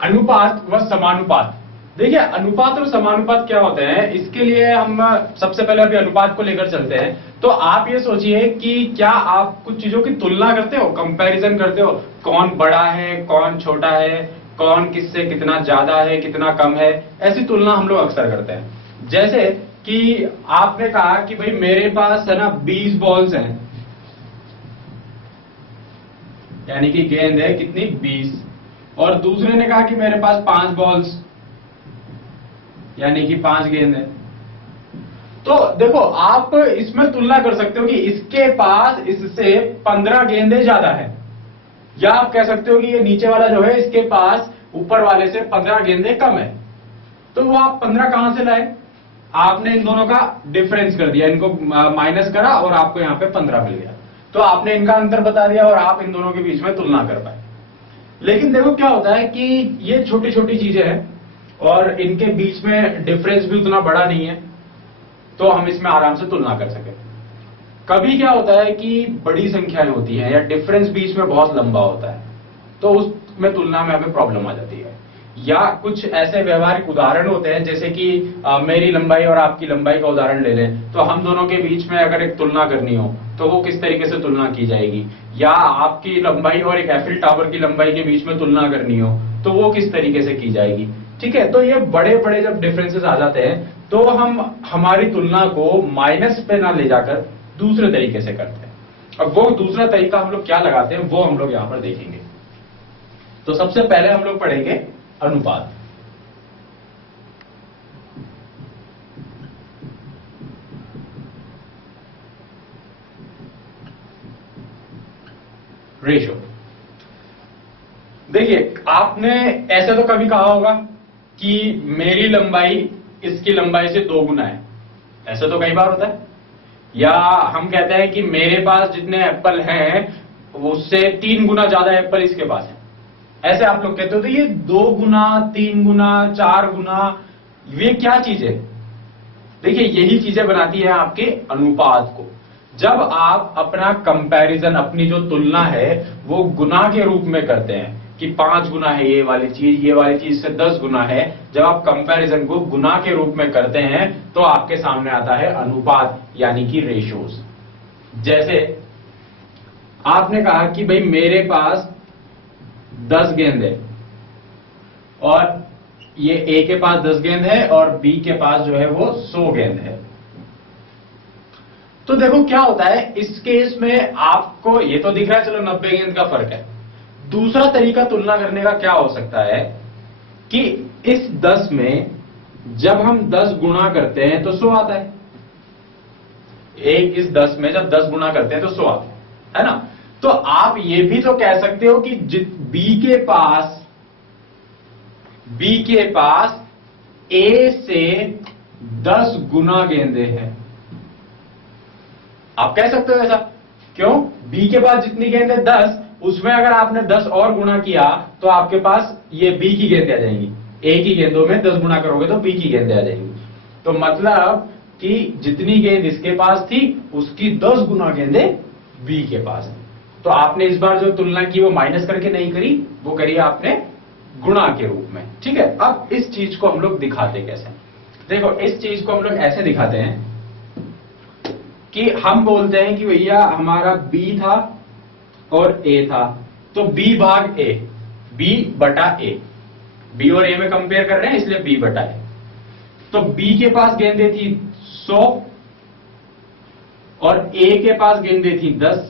अनुपात व समानुपात। देखिए अनुपात और समानुपात क्या होते हैं, इसके लिए हम सबसे पहले अभी अनुपात को लेकर चलते हैं। तो आप ये सोचिए कि क्या आप कुछ चीजों की तुलना करते हो, कंपैरिजन करते हो, कौन बड़ा है कौन छोटा है, कौन किससे कितना ज्यादा है कितना कम है, ऐसी तुलना हम लोग अक्सर करते हैं। जैसे कि आपने कहा कि भाई मेरे पास है ना 20 बॉल्स हैं, यानी कि गेंद है कितनी 20, और दूसरे ने कहा कि मेरे पास 5 बॉल्स यानी कि 5 गेंद है। तो देखो आप इसमें तुलना कर सकते हो कि इसके पास इससे 15 गेंदें ज्यादा है, या आप कह सकते हो कि ये नीचे वाला जो है इसके पास ऊपर वाले से 15 गेंदें कम है। तो वो आप 15 कहां से लाए, आपने इन दोनों का डिफरेंस कर दिया, इनको माइनस करा और आपको यहां पे 15 मिल गया। तो आपने इनका अंतर बता दिया और आप इन दोनों के बीच में तुलना कर पाए। लेकिन देखो क्या होता है कि ये छोटी छोटी चीजें हैं और इनके बीच में डिफरेंस भी उतना बड़ा नहीं है, तो हम इसमें आराम से तुलना कर सके। कभी क्या होता है कि बड़ी संख्याएं होती हैं या डिफरेंस बीच में बहुत लंबा होता है, तो उसमें तुलना में हमें प्रॉब्लम आ जाती है। या कुछ ऐसे व्यवहारिक उदाहरण होते हैं, जैसे कि मेरी लंबाई और आपकी लंबाई का उदाहरण ले लें, तो हम दोनों के बीच में अगर एक तुलना करनी हो तो वो किस तरीके से तुलना की जाएगी, या आपकी लंबाई और एक एफिल टावर की लंबाई के बीच में तुलना करनी हो तो वो किस तरीके से की जाएगी। ठीक है, तो ये बड़े बड़े जब डिफरेंसेस आ जाते हैं तो हम हमारी तुलना को माइनस पे ना ले जाकर दूसरे तरीके से करते हैं। अब वो दूसरा तरीका हम लोग क्या लगाते हैं वो हम लोग यहां पर देखेंगे। तो सबसे पहले हम लोग पढ़ेंगे अनुपात। रेशो। देखिए आपने ऐसे तो कभी कहा होगा कि मेरी लंबाई इसकी लंबाई से 2 गुना है, ऐसा तो कई बार होता है। या हम कहते हैं कि मेरे पास जितने एप्पल हैं उससे 3 गुना ज्यादा एप्पल इसके पास है, ऐसे आप लोग कहते हो। तो ये 2 गुना 3 गुना 4 गुना ये क्या चीज है, देखिए यही चीजें बनाती है आपके अनुपात को। जब आप अपना कंपैरिजन अपनी जो तुलना है वो गुना के रूप में करते हैं कि 5 गुना है ये वाली चीज से 10 गुना है, जब आप कंपैरिजन को गुना के रूप में करते हैं तो आपके सामने आता है अनुपात यानी कि रेशोज। जैसे आपने कहा कि भाई मेरे पास 10 गेंद है और ये ए के पास 10 गेंद है और बी के पास जो है वो 100 गेंद है। तो देखो क्या होता है इस केस में, आपको ये तो दिख रहा है चलो 90 गेंद का फर्क है। दूसरा तरीका तुलना करने का क्या हो सकता है कि इस 10 में जब हम 10 गुणा करते हैं तो 100 आता है, एक इस 10 में जब 10 गुणा करते हैं तो 100 आता है ना। तो आप ये भी तो कह सकते हो कि बी के पास ए से 10 गुना गेंदें हैं, आप कह सकते हो ऐसा। क्यों, बी के पास जितनी गेंद है 10, उसमें अगर आपने 10 और गुना किया तो आपके पास ये बी की गेंदें आ जाएंगी। ए की गेंदों में 10 गुना करोगे तो बी की गेंदें आ जाएंगी। तो मतलब कि जितनी गेंद इसके पास थी उसकी 10 गुना गेंदें बी के पास है। तो आपने इस बार जो तुलना की वो माइनस करके नहीं करी, वो करी आपने गुणा के रूप में। ठीक है, अब इस चीज को हम लोग दिखाते कैसे, देखो इस चीज को हम लोग ऐसे दिखाते हैं कि हम बोलते हैं कि भैया हमारा बी था और ए था, तो बी भाग ए, बी बटा ए, बी और ए में कंपेयर कर रहे हैं इसलिए बी बटा ए। तो बी के पास गेंदें थी 100 और ए के पास गेंदें थी 10।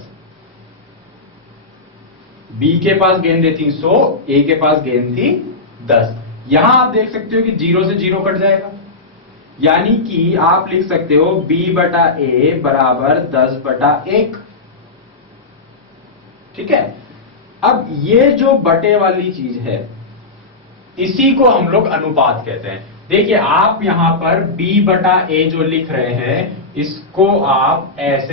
बी के पास गेंदें थी 100, ए के पास गेंद थी 10। यहां आप देख सकते हो कि 0 से 0 कट जाएगा, यानी कि आप लिख सकते हो b बटा ए बराबर 10 बटा 1। ठीक है, अब ये जो बटे वाली चीज है इसी को हम लोग अनुपात कहते हैं। देखिए आप यहां पर b बटा ए जो लिख रहे हैं इसको आप ऐसे